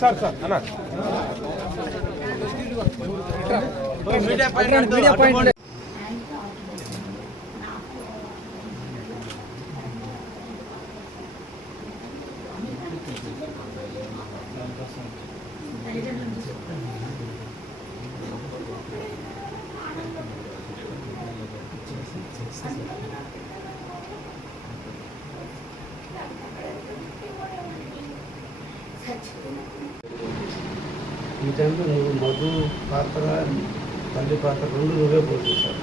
Sir sir అన్న media point ఈ టైంలో నువ్వు మధు పాత్ర తల్లి పాత్ర రెండు నువ్వే పోషించారు.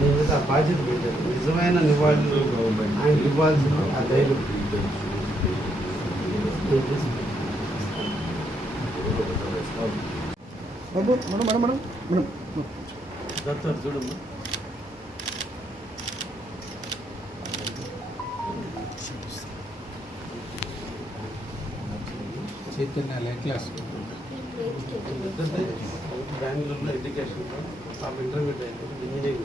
నీ మీద ఆ బాధ్యత పెట్టారు. నిజమైన నివాళులు ఆయన ఇవ్వాల్సిన ఆ ధైర్యం చూడమ్మా. చైతన్య లైట్ క్లాస్ బెంగళూరులో ఎడ్యుకేషన్ ఇంటర్మీడియట్ ఇంజనీరింగ్.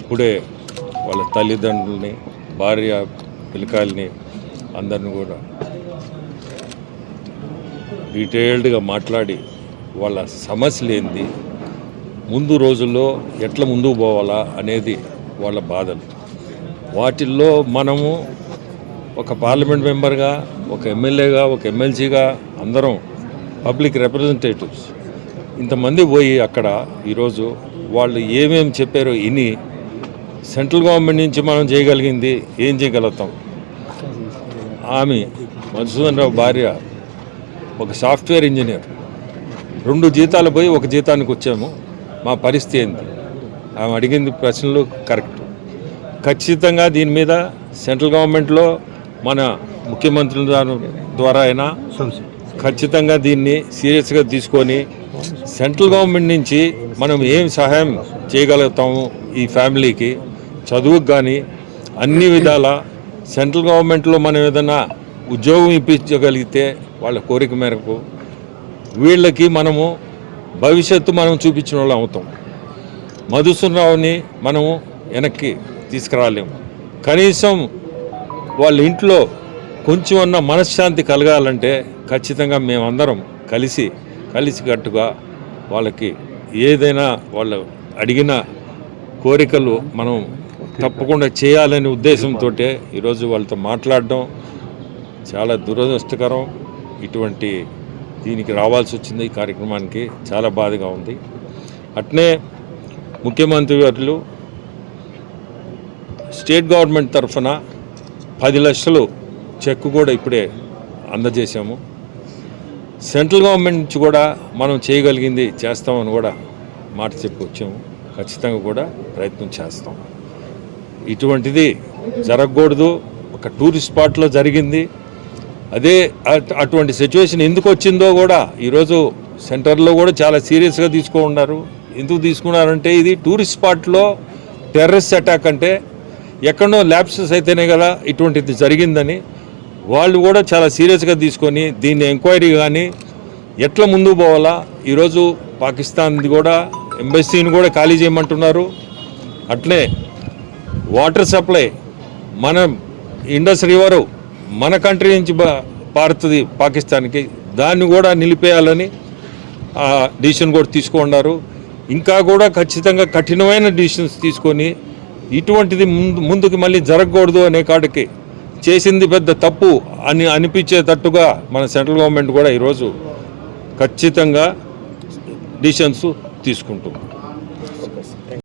ఇప్పుడే వాళ్ళ తల్లిదండ్రుల్ని, భార్య పిల్లకాయల్ని అందరిని కూడా డీటెయిల్డ్గా మాట్లాడి వాళ్ళ సమస్యలు ఏంది, ముందు రోజుల్లో ఎట్లా ముందుకు పోవాలా అనేది వాళ్ళ బాధలు. వాటిల్లో మనము ఒక పార్లమెంట్ మెంబర్గా, ఒక ఎమ్మెల్యేగా, ఒక ఎమ్మెల్సీగా అందరం పబ్లిక్ రిప్రజెంటేటివ్స్ ఇంతమంది పోయి అక్కడ ఈరోజు వాళ్ళు ఏమేమి చెప్పారో ఇని సెంట్రల్ గవర్నమెంట్ నుంచి మనం చేయగలిగింది ఏం చేయగలుగుతాం. ఆమె మధుసూదన్ రావు భార్య ఒక సాఫ్ట్వేర్ ఇంజనీర్, 2 జీతాలు పోయి 1 జీతానికి వచ్చాము, మా పరిస్థితి ఏంటి. ఆమె అడిగింది ప్రశ్నలు కరెక్ట్. ఖచ్చితంగా దీని మీద సెంట్రల్ గవర్నమెంట్లో మన ముఖ్యమంత్రుల ద్వారా అయినా ఖచ్చితంగా దీన్ని సీరియస్గా తీసుకొని సెంట్రల్ గవర్నమెంట్ నుంచి మనం ఏం సహాయం చేయగలుగుతాము ఈ ఫ్యామిలీకి, చదువుకు కానీ అన్ని విధాల సెంట్రల్ గవర్నమెంట్లో మనం ఏదైనా ఉద్యోగం ఇప్పించగలిగితే వాళ్ళ కోరిక మేరకు వీళ్ళకి మనము భవిష్యత్తు మనం చూపించిన వాళ్ళు అవుతాం. మధుసూదన్ రావుని మనము వెనక్కి తీసుకురాలేము. కనీసం వాళ్ళ ఇంట్లో కొంచెం ఉన్న మనశ్శాంతి కలగాలంటే ఖచ్చితంగా మేమందరం కలిసికట్టుగా వాళ్ళకి ఏదైనా వాళ్ళు అడిగిన కోరికలు మనం తప్పకుండా చేయాలనే ఉద్దేశంతో ఈరోజు వాళ్ళతో మాట్లాడడం చాలా దురదృష్టకరం. ఇటువంటి దీనికి రావాల్సి వచ్చింది. ఈ కార్యక్రమానికి చాలా బాధగా ఉంది. అట్నే ముఖ్యమంత్రి గారు స్టేట్ గవర్నమెంట్ తరఫున 10 లక్షలు చెక్ కూడా ఇప్పుడే అందజేశాము. సెంట్రల్ గవర్నమెంట్ నుంచి కూడా మనం చేయగలిగింది చేస్తామని కూడా మాట చెప్పి వచ్చాము. ఖచ్చితంగా కూడా ప్రయత్నం చేస్తాం. ఇటువంటిది జరగకూడదు. ఒక టూరిస్ట్ స్పాట్లో జరిగింది. అదే అటువంటి సిచ్యువేషన్ ఎందుకు వచ్చిందో కూడా ఈరోజు సెంటర్లో కూడా చాలా సీరియస్గా తీసుకున్నారు. ఎందుకు తీసుకున్నారంటే ఇది టూరిస్ట్ స్పాట్లో టెర్రరిస్ట్ అటాక్ అంటే ఎక్కడో ల్యాప్సెస్ అయితేనే కదా ఇటువంటిది జరిగిందని వాళ్ళు కూడా చాలా సీరియస్గా తీసుకొని దీన్ని ఎంక్వైరీ కానీ ఎట్లా ముందుకు పోవాలా. ఈరోజు పాకిస్తాన్ది కూడా ఎంబసీని కూడా ఖాళీ చేయమంటున్నారు. అట్లే వాటర్ సప్లై మన ఇండస్ రివరు మన కంట్రీ నుంచి పారుతుంది పాకిస్తాన్కి, దాన్ని కూడా నిలిపేయాలని డిసిషన్ కూడా తీసుకున్నారు. ఇంకా కూడా ఖచ్చితంగా కఠినమైన డిసిషన్స్ తీసుకొని ఇటువంటిది ముందుకు మళ్ళీ జరగకూడదు అనే కాడికి చేసింది పెద్ద తప్పు అని అనిపించేటట్టుగా మన సెంట్రల్ గవర్నమెంట్ కూడా ఈరోజు ఖచ్చితంగా డిసిషన్స్ తీసుకుంటుంది.